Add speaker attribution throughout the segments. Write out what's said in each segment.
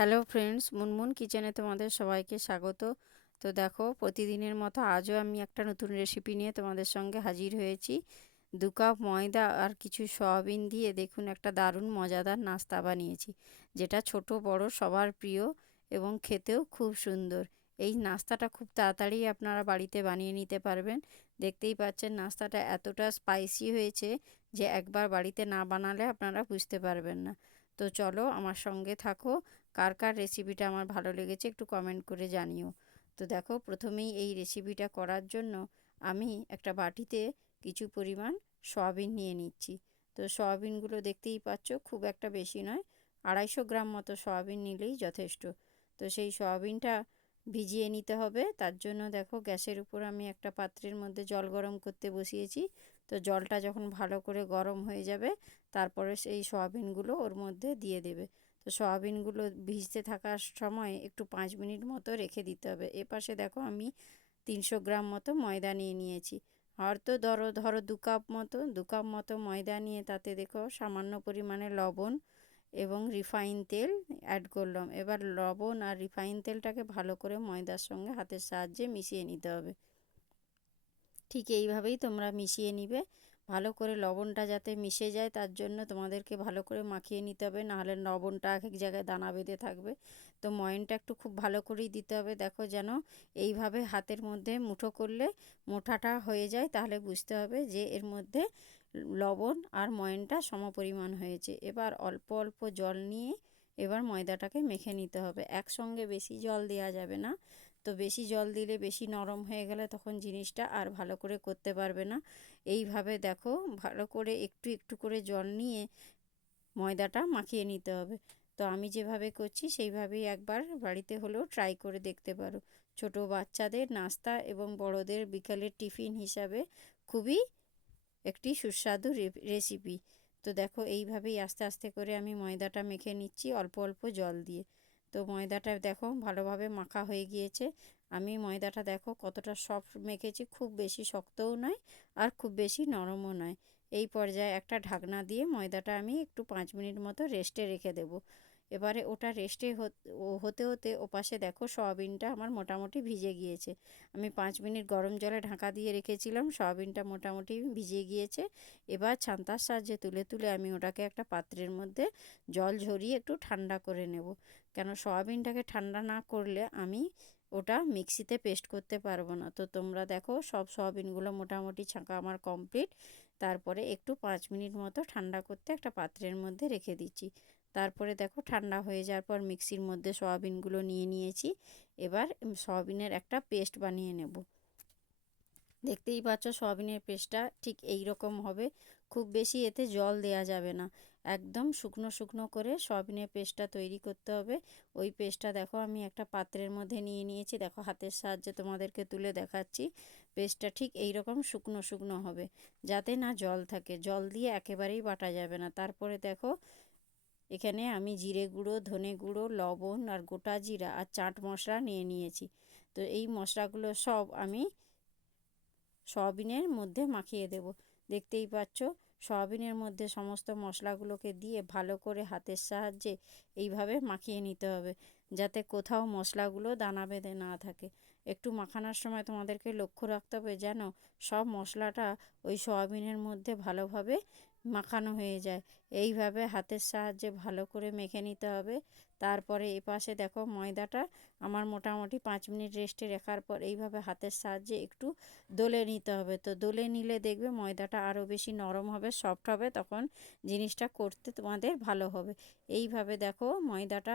Speaker 1: Hello friends Munmun কিচেনে তোমাদের সবাইকে স্বাগত। তো দেখো, প্রতিদিনের মতো আজও আমি একটা নতুন রেসিপি নিয়ে তোমাদের সঙ্গে হাজির হয়েছি। দু কাপ ময়দা আর কিছু সয়াবিন দিয়ে দেখুন একটা দারুণ মজাদার নাস্তা বানিয়েছি, যেটা ছোট, বড়, সবার প্রিয় এবং খেতেও খুব সুন্দর। এই নাস্তাটা খুব তাড়াতাড়ি আপনারা বাড়িতে বানিয়ে নিতে পারবেন। দেখতেই পাচ্ছেন নাস্তাটা এতটা স্পাইসি হয়েছে যে একবার বাড়িতে না বানালে আপনারা বুঝতে পারবেন না। তো চলো আমার সঙ্গে থাকো। কার কার রেসিপিটা আমার ভালো লেগেছে একটু কমেন্ট করে জানিও। তো দেখো, প্রথমেই এই রেসিপিটা করার জন্য আমি একটা বাটিতে কিছু পরিমাণ সয়াবিন নিয়ে নিচ্ছি। তো সয়াবিনগুলো দেখতেই পাচ্ছ, খুব একটা বেশি নয়, আড়াইশো গ্রাম মতো সয়াবিন নিলেই যথেষ্ট। তো সেই সয়াবিনটা ভিজিয়ে নিতে হবে, তার জন্য দেখো গ্যাসের উপর আমি একটা পাত্রের মধ্যে জল গরম করতে বসিয়েছি। তো জলটা যখন ভালো করে গরম হয়ে যাবে, তারপরে সেই সয়াবিনগুলো ওর মধ্যে দিয়ে দেবে। তো সয়াবিনগুলো ভিজতে থাকার সময় একটু পাঁচ মিনিট মতো রেখে দিতে হবে। এপাশে দেখো আমি তিনশো গ্রাম মতো ময়দা নিয়ে নিয়েছি। আর তো ধরো ধরো দু কাপ মতো, দু কাপ মতো ময়দা নিয়ে তাতে দেখো সামান্য পরিমাণে লবণ এবং রিফাইন তেল অ্যাড করলাম। এবার লবণ আর রিফাইন তেলটাকে ভালো করে ময়দার সঙ্গে হাতের সাহায্যে মিশিয়ে নিতে হবে। ঠিক এইভাবেই তোমরা মিশিয়ে নিবে। ভালো করে লবণটা যাতে মিশে যায়, তার জন্য তোমাদেরকে ভালো করে মাখিয়ে নিতে হবে। নাহলে লবণটা এক এক জায়গায় দানা বেঁধে থাকবে। তো ময়নটা একটু খুব ভালো করেই দিতে হবে। দেখো যেন এইভাবে হাতের মধ্যে মুঠো করলে মোঠাটা হয়ে যায়, তাহলে বুঝতে হবে যে এর মধ্যে লবণ আর ময়নটা সমপরিমাণ হয়েছে। এবার অল্প অল্প জল নিয়ে এবার ময়দাটাকে মেখে নিতে হবে। একসঙ্গে বেশি জল দেওয়া যাবে না। তো বেশি জল দিলে বেশি নরম হয়ে গেলে তখন জিনিসটা আর ভালো করে করতে পারবে না। এইভাবে দেখো ভালো করে একটু একটু করে জল নিয়ে ময়দাটা মাখিয়ে নিতে হবে। তো আমি যেভাবে করছি সেইভাবেই একবার বাড়িতে হলেও ট্রাই করে দেখতে পারো। ছোট বাচ্চাদের নাস্তা এবং বড়দের বিকালের টিফিন হিসাবে খুবই একটি সুস্বাদু রেসিপি তো দেখো এইভাবেই আস্তে আস্তে করে আমি ময়দাটা মেখে নিচ্ছি অল্প অল্প জল দিয়ে। তো ময়দাটা দেখো ভালোভাবে মাখা হয়ে গিয়েছে। আমি ময়দাটা দেখো কতটা সফট মেখেছি, খুব বেশি শক্তও নয় আর খুব বেশি নরমও নয়। এই পর্যায়ে একটা ঢাকনা দিয়ে ময়দাটা আমি একটু পাঁচ মিনিট মতো রেস্টে রেখে দেবো। এবারে ওটা রেস্টে হতে হতে ওপাশে দেখো সয়াবিনটা আমার মোটামুটি ভিজে গিয়েছে। আমি পাঁচ মিনিট গরম জলে ঢাকা দিয়ে রেখেছিলাম, সয়াবিনটা মোটামুটি ভিজে গিয়েছে। এবার ছান্তার সাহায্যে তুলে তুলে আমি ওটাকে একটা পাত্রের মধ্যে জল ঝরিয়ে একটু ঠান্ডা করে নেব। কেন সয়াবিনটাকে ঠান্ডা না করলে আমি ওটা মিক্সিতে পেস্ট করতে পারব না। তো তোমরা দেখো সব সয়াবিনগুলো মোটামুটি ছাঁকা আমার কমপ্লিট তারপরে একটু পাঁচ মিনিট মতো ঠান্ডা করতে একটা পাত্রের মধ্যে রেখে দিচ্ছি। তারপরে দেখো ঠান্ডা হয়ে যাওয়ার পর মিক্সির মধ্যে সয়াবিনগুলো নিয়ে নিয়েছি। এবার সয়াবিনের একটা পেস্ট বানিয়ে নেব। দেখতেই পাচ্ছ সয়াবিনের পেস্টটা ঠিক এই রকম হবে। খুব বেশি এতে জল দেয়া যাবে না। একদম শুকনো শুকনো করে সয়াবিনের পেস্টটা তৈরি করতে হবে। ওই পেস্টটা দেখো আমি একটা পাত্রের মধ্যে নিয়ে নিয়েছি। দেখো হাতের সাহায্যে তোমাদেরকে তুলে দেখাচ্ছি। পেস্টটা ঠিক এই রকম শুকনো শুকনো হবে। যাতে না জল থাকে। জল দিয়ে একেবারেই বাটা যাবে না। তারপরে দেখো এখানে আমি জিরে গুঁড়ো, ধনে গুঁড়ো, লবণ আর গোটা জিরা আর চাট মশলা নিয়ে নিয়েছি। তো এই মশলাগুলো সব আমি সয়াবিনের মধ্যে মাখিয়ে দেব। দেখতেই পাচ্ছ, সয়াবিনের মধ্যে সমস্ত মশলাগুলোকে দিয়ে ভালো করে হাতের সাহায্যে এইভাবে মাখিয়ে নিতে হবে, যাতে কোথাও মশলাগুলো দানা বেঁধে না থাকে। একটু মাখানোর সময় তোমাদেরকে লক্ষ্য রাখতে হবে যেন সব মশলাটা ওই সয়াবিনের মধ্যে ভালোভাবে মাখানো হয়ে যায়। এইভাবে হাতের সাহায্যে ভালো করে মেখে নিতে হবে। তারপরে এপাশে দেখো ময়দাটা আমার মোটামুটি পাঁচ মিনিট রেস্টে রাখার পর এইভাবে হাতের সাহায্যে একটু দোলে নিতে হবে। তো দোলে নিলে দেখবে ময়দাটা আরও বেশি নরম হবে সফট হবে, তখন জিনিসটা করতে তোমাদের ভালো হবে। এইভাবে দেখো ময়দাটা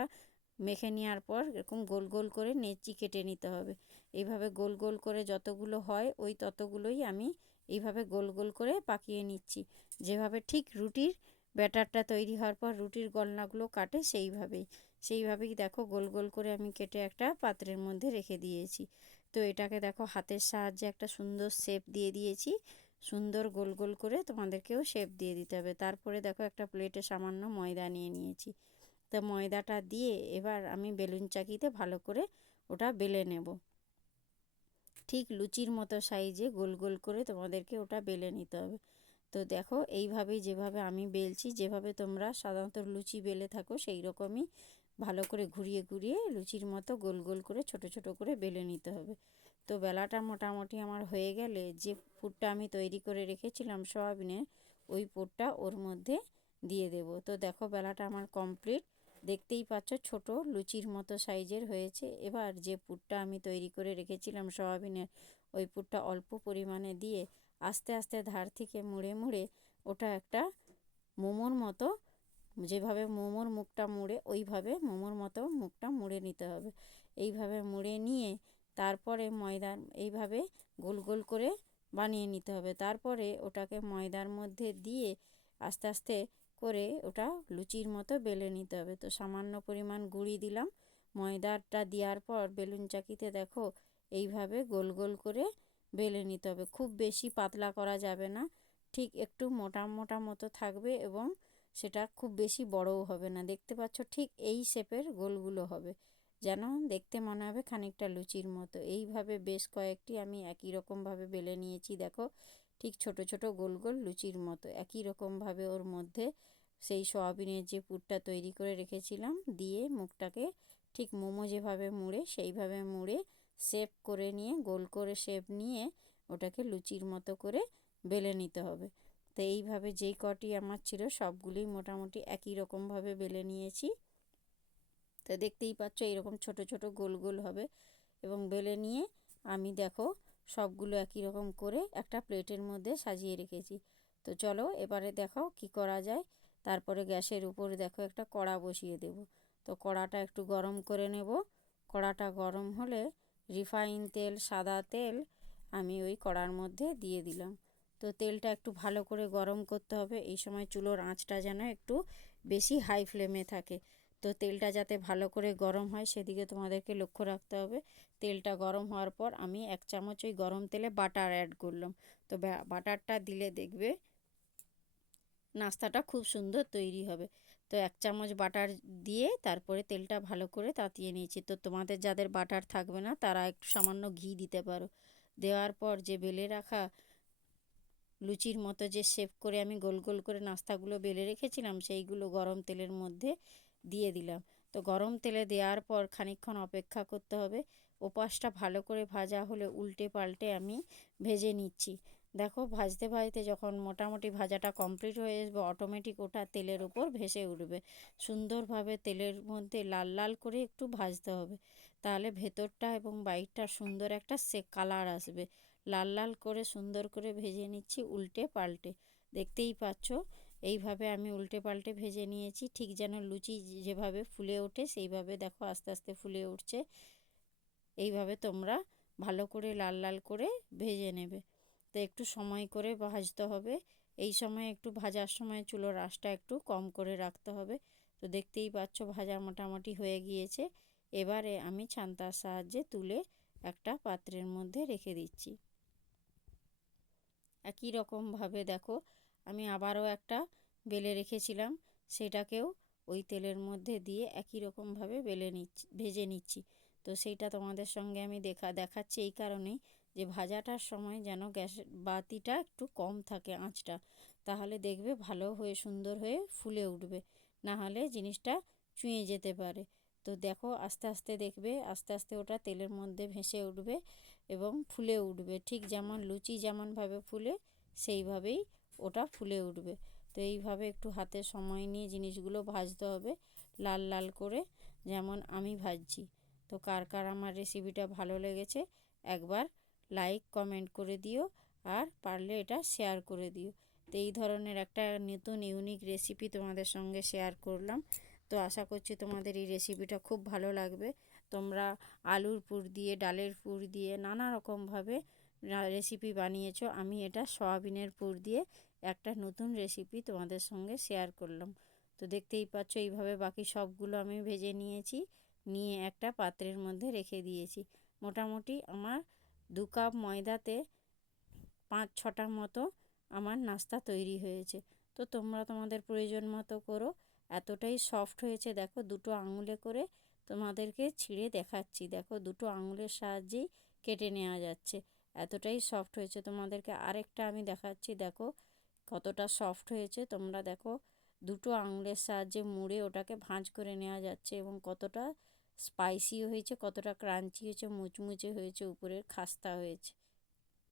Speaker 1: মেখে নেওয়ার পর এরকম গোল গোল করে নেচি কেটে নিতে হবে। এইভাবে গোল গোল করে যতগুলো হয় ওই ততগুলোই আমি এইভাবে গোল গোল করে পাকিয়ে নিচ্ছি। যেভাবে ঠিক রুটির ব্যাটারটা তৈরি হওয়ার পর রুটির গলনাগুলো কাটে সেইভাবেই। সেইভাবেই দেখো গোল গোল করে আমি কেটে একটা পাত্রের মধ্যে রেখে দিয়েছি। তো এটাকে দেখো হাতের সাহায্যে একটা সুন্দর শেপ দিয়ে দিয়েছি। সুন্দর গোল গোল করে তোমাদেরকেও শেপ দিয়ে দিতে হবে। তারপরে দেখো একটা প্লেটে সামান্য ময়দা নিয়ে নিয়েছি। তো ময়দাটা দিয়ে এবার আমি বেলুন চাকিতে ভালো করে ওটা বেলে নেব। ঠিক লুচির মতো সাইজে গোল গোল করে তোমাদেরকে ওটা বেলে নিতে হবে। তো দেখো, এইভাবেই যেভাবে আমি বেলছি, যেভাবে তোমরা সাধারণত লুচি বেলে থাকো, সেই রকমই ভালো করে ঘুরিয়ে ঘুরিয়ে লুচির মতো গোল গোল করে ছোট ছোট করে বেলে নিতে হবে। তো বেলাটা মোটামুটি আমার হয়ে গেলে যে পুরটা আমি তৈরি করে রেখেছিলাম সয়াবিনের, ওই পুরটা ওর মধ্যে দিয়ে দেব। তো দেখো, বেলাটা আমার কমপ্লিট দেখতেই পাচ্ছ ছোট লুচির মতো সাইজের হয়েছে। এবার যে পুরটা আমি তৈরি করে রেখেছিলাম সয়াবিনের ওই পুরটা অল্প পরিমাণে দিয়ে আস্তে আস্তে ধার থেকে মুড়ে মুড়ে ওটা একটা মোমোর মতো, যেভাবে মোমোর মুখটা মুড়ে, ওইভাবে মোমোর মতো মুখটা মুড়ে নিতে হবে। এইভাবে মুড়ে নিয়ে তারপরে ময়দার এইভাবে গোল গোল করে বানিয়ে নিতে হবে। তারপরে ওটাকে ময়দার মধ্যে দিয়ে আস্তে আস্তে করে ওটা লুচির মতো বেলে নিতে হবে। তো সামান্য পরিমাণ গুঁড়ি দিলাম। ময়দাটা দেওয়ার পর বেলুন চাকিতে দেখো এইভাবে গোল গোল করে বেলে নিতে হবে। খুব বেশি পাতলা করা যাবে না। ঠিক একটু মোটা মোটা মতো থাকবে এবং সেটা খুব বেশি বড়ও হবে না। দেখতে পাচ্ছ ঠিক এই শেপের গোলগুলো হবে। যেন দেখতে মনে হবে খানিকটা লুচির মতো। এইভাবে বেশ কয়েকটি আমি একই রকমভাবে বেলে নিয়েছি। দেখো ঠিক ছোট ছোট গোল গোল লুচির মতো। একই রকমভাবে ওর মধ্যে সেই সয়াবিনের যে পুরটা তৈরি করে রেখেছিলাম, দিয়ে মুখটাকে ঠিক মোমো যেভাবে মুড়ে সেইভাবে মুড়ে শেপ করে নিয়ে, গোল করে শেপ নিয়ে ওটাকে লুচির মতো করে বেলে নিতে হবে। তো এইভাবে যেই কটি আমার ছিল সবগুলোই মোটামুটি একই রকমভাবে বেলে নিয়েছি। তো দেখতেই পাচ্ছ এইরকম ছোট ছোট গোল গোল হবে। এবং বেলে নিয়ে আমি দেখো সবগুলো একই রকম করে একটা প্লেটের মধ্যে সাজিয়ে রেখেছি। তো চলো এবারে দেখো কি করা যায়। তারপরে গ্যাসের উপরে দেখো একটা কড়া বসিয়ে দেব। তো কড়াটা একটু গরম করে নেব। কড়াটা গরম হলে রিফাইন তেল, সাদা তেল আমি ওই কড়ার মধ্যে দিয়ে দিলাম। তো তেলটা একটু ভালো করে গরম করতে হবে। এই সময় চুলোর আঁচটা যেন একটু বেশি হাই ফ্লেমে থাকে। তো তেলটা যাতে ভালো করে গরম হয় সেদিকে তোমাদেরকে লক্ষ্য রাখতে হবে। তেলটা গরম হওয়ার পর আমি এক চামচ ওই গরম তেলে বাটার অ্যাড করলাম। তো বাটারটা দিলে দেখবে নাস্তাটা খুব সুন্দর তৈরি হবে। তো এক চামচ বাটার দিয়ে তারপরে তেলটা ভালো করে তাতিয়ে নিয়েছি। তো তোমাদের যাদের বাটার থাকবে না তারা একটু সামান্য ঘি দিতে পারো। দেওয়ার পর যে বেলে রাখা লুচির মতো যে শেপ করে আমি গোল গোল করে নাস্তাগুলো বেলে রেখেছিলাম, সেইগুলো গরম তেলের মধ্যে দিয়ে দিলাম। তো গরম তেলে দেওয়ার পর খানিকক্ষণ অপেক্ষা করতে হবে। ওপাশটা ভালো করে ভাজা হলে উল্টে পাল্টে আমি ভেজে নিচ্ছি। দেখো, ভাজতে ভাজতে যখন মোটামুটি ভাজাটা কমপ্লিট হয়ে আসবে অটোমেটিক ওটা তেলের উপর ভেসে উঠবে। সুন্দরভাবে তেলের মধ্যে লাল লাল করে একটু ভাজতে হবে। তাহলে ভেতরটা এবং বাইকটা সুন্দর একটা সে কালার আসবে। লাল লাল করে সুন্দর করে ভেজে নিচ্ছি উল্টে পাল্টে। দেখতেই পাচ্ছ? এইভাবে আমি উল্টে পাল্টে ভেজে নিয়েছি, ঠিক যেন লুচি যেভাবে ফুলে ওঠে সেইভাবে দেখো আস্তে আস্তে ফুলে উঠছে। এইভাবে তোমরা ভালো করে লাল লাল করে ভেজে নেবে। তো একটু সময় করে ভাজতে হবে। এই সময় একটু ভাজার সময় চুলোর আঁচটা একটু কম করে রাখতে হবে। তো দেখতেই পাচ্ছ ভাজা মোটামুটি হয়ে গিয়েছে। এবারে আমি ছান্তার সাহায্যে তুলে একটা পাত্রের মধ্যে রেখে দিচ্ছি। একই রকমভাবে দেখো আমি আবারও একটা বেলে রেখেছিলাম, সেটাকেও ওই তেলের মধ্যে দিয়ে একই রকমভাবে বেলে নিচ্ছি, ভেজে নিচ্ছি। তো সেইটা তোমাদের সঙ্গে আমি দেখা, দেখাচ্ছি এই কারণেই যে ভাজাটার সময় যেন গ্যাসের বাতিটা একটু কম থাকে আঁচটা, তাহলে দেখবে ভালো হয়ে, সুন্দর হয়ে ফুলে উঠবে। না হলে জিনিসটা চুঁয়ে যেতে পারে। তো দেখো, আস্তে আস্তে দেখবে, আস্তে আস্তে ওটা তেলের মধ্যে ভেসে উঠবে এবং ফুলে উঠবে। ঠিক যেমন লুচি যেমনভাবে ফুলে, সেইভাবেই ওটা ফুলে উঠবে। তো এইভাবে একটু হাতে সময় নিয়ে জিনিসগুলো ভাজতে হবে লাল লাল করে, যেমন আমি ভাজছি। তো কার কার আমার রেসিপিটা ভালো লেগেছে, একবার লাইক কমেন্ট করে দিও আর পারলে এটা শেয়ার করে দিও। তো এই ধরনের একটা নতুন ইউনিক রেসিপি তোমাদের সঙ্গে শেয়ার করলাম। তো আশা করছি তোমাদের এই রেসিপিটা খুব ভালো লাগবে। তোমরা আলুর পুর দিয়ে, ডালের পুর দিয়ে নানা রকমভাবে রেসিপি বানিয়েছো। আমি এটা সয়াবিনের পুর দিয়ে একটা নতুন রেসিপি তোমাদের সঙ্গে শেয়ার করলাম। তো দেখতেই পাচ্ছ, এইভাবে বাকি সবগুলো আমি ভেজে নিয়েছি, নিয়ে একটা পাত্রের মধ্যে রেখে দিয়েছি। মোটামুটি আমার দু কাপ ময়দাতে পাঁচ ছটার মতো আমার নাস্তা তৈরি হয়েছে। তো তোমরা তোমাদের প্রয়োজন মতো করো, এতটাই সফট হয়েছে, দেখো দুটো আঙুলে করে তোমাদেরকে ছিঁড়ে দেখাচ্ছি। দেখো দুটো আঙুলের সাহায্যেই কেটে নেওয়া যাচ্ছে, এতটাই সফট হয়েছে তোমাদেরকে। আরেকটা আমি দেখাচ্ছি, দেখো কতটা সফট হয়েছে। তোমরা দেখো, দুটো আঙুলের সাহায্যে মুড়ে ওটাকে ভাঁজ করে নেওয়া যাচ্ছে এবং কতটা স্পাইসি হয়েছে, কতটা ক্রাঞ্চি হয়েছে, মুচমুচে হয়েছে, উপরের খাস্তা হয়েছে।